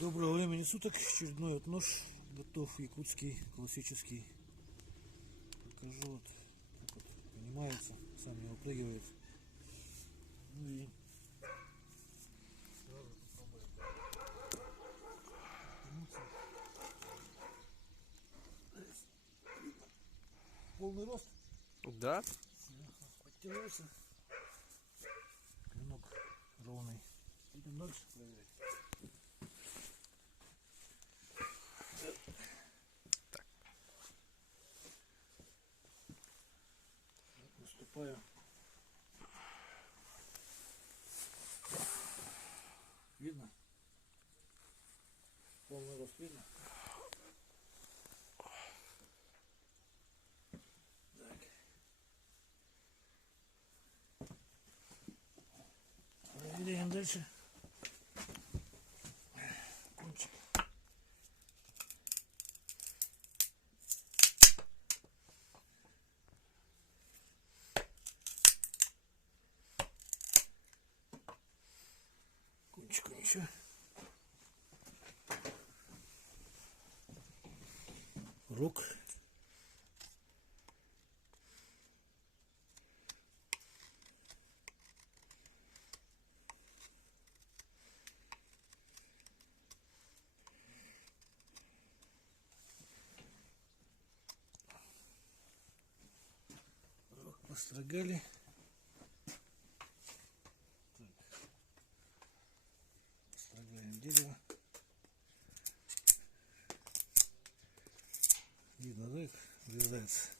Доброго времени суток. Очередной вот нож готов, якутский, классический. Покажу вот, как вот понимается, сам не выпрыгивает. Ну и сразу попробуем. Полный рост. Да. Подтянулся. Клинок ровный. Идем дальше проверять. Наступаю. Видно? Полный рост видно? Так. Проверяем дальше. Кончик. Кончику еще. Рог. Рог построгали. Так. Построгаем дерево. Видно, да, как врезается.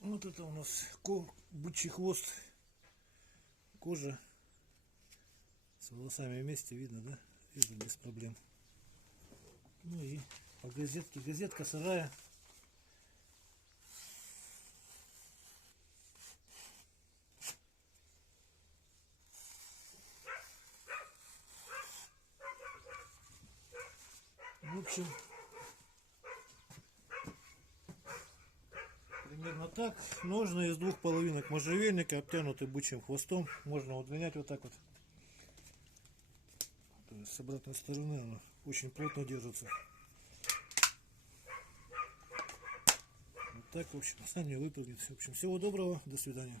Вот это у нас бычий хвост, кожа с волосами вместе, видно, да? Видно без проблем. Ну и по газетке, газетка сырая. В общем, примерно так. Ножны из двух половинок можжевельника, обтянуты бычьим хвостом. Можно удлинять вот так вот. То есть с обратной стороны оно очень плотно держится. Вот так, в общем, сами выпрыгнет. В общем, всего доброго, до свидания.